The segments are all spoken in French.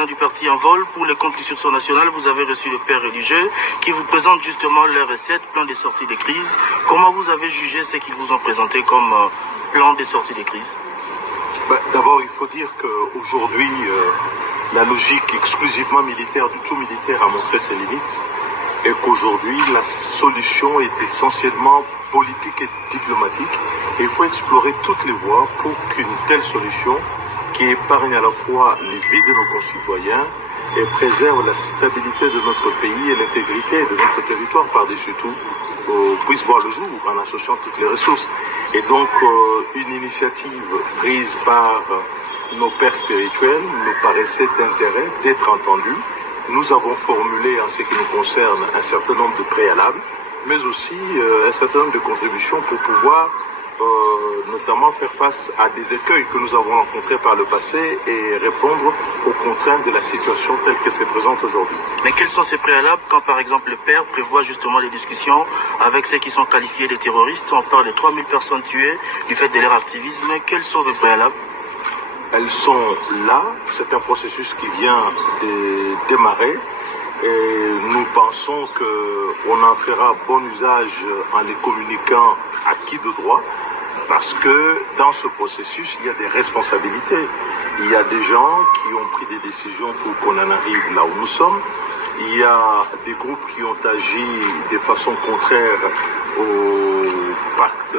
Du parti en vol pour les comptes du sursaut national, vous avez reçu le père religieux qui vous présente justement leur recette, plan de sortie de crise. Comment vous avez jugé ce qu'ils vous ont présenté comme plan de sortie de crise? D'abord, il faut dire qu'aujourd'hui, la logique exclusivement militaire, du tout militaire, a montré ses limites et qu'aujourd'hui, la solution est essentiellement politique et diplomatique. Et il faut explorer toutes les voies pour qu'une telle solution qui épargne à la fois les vies de nos concitoyens et préserve la stabilité de notre pays et l'intégrité de notre territoire par-dessus tout, puisse voir le jour en associant toutes les ressources. Et donc, une initiative prise par nos pères spirituels nous paraissait d'intérêt d'être entendue. Nous avons formulé, en ce qui nous concerne, un certain nombre de préalables, mais aussi un certain nombre de contributions pour pouvoir notamment faire face à des écueils que nous avons rencontrés par le passé et répondre aux contraintes de la situation telle qu'elle se présente aujourd'hui. Mais quels sont ces préalables quand par exemple le père prévoit justement des discussions avec ceux qui sont qualifiés de terroristes? On parle de 3000 personnes tuées du fait de leur activisme. Quels sont les préalables? Elles sont là, c'est un processus qui vient de démarrer et nous pensons qu'on en fera bon usage en les communiquant à qui de droit. Parce que dans ce processus, il y a des responsabilités. Il y a des gens qui ont pris des décisions pour qu'on en arrive là où nous sommes. Il y a des groupes qui ont agi de façon contraire au pacte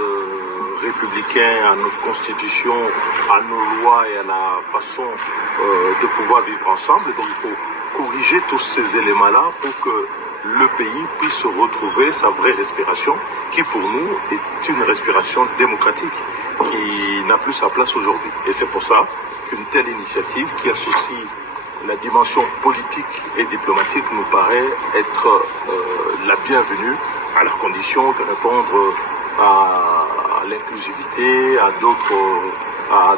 républicain, à notre constitution, à nos lois et à la façon de pouvoir vivre ensemble. Donc il faut corriger tous ces éléments-là pour que le pays puisse retrouver sa vraie respiration, qui pour nous est une respiration démocratique, qui n'a plus sa place aujourd'hui. Et c'est pour ça qu'une telle initiative qui associe la dimension politique et diplomatique nous paraît être la bienvenue, à la condition de répondre à l'inclusivité, à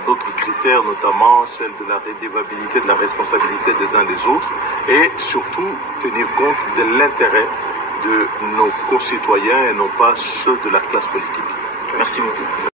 d'autres critères, notamment celle de la redevabilité, de la responsabilité des uns des autres, et surtout tenir compte de l'intérêt de nos concitoyens et non pas ceux de la classe politique. Merci beaucoup.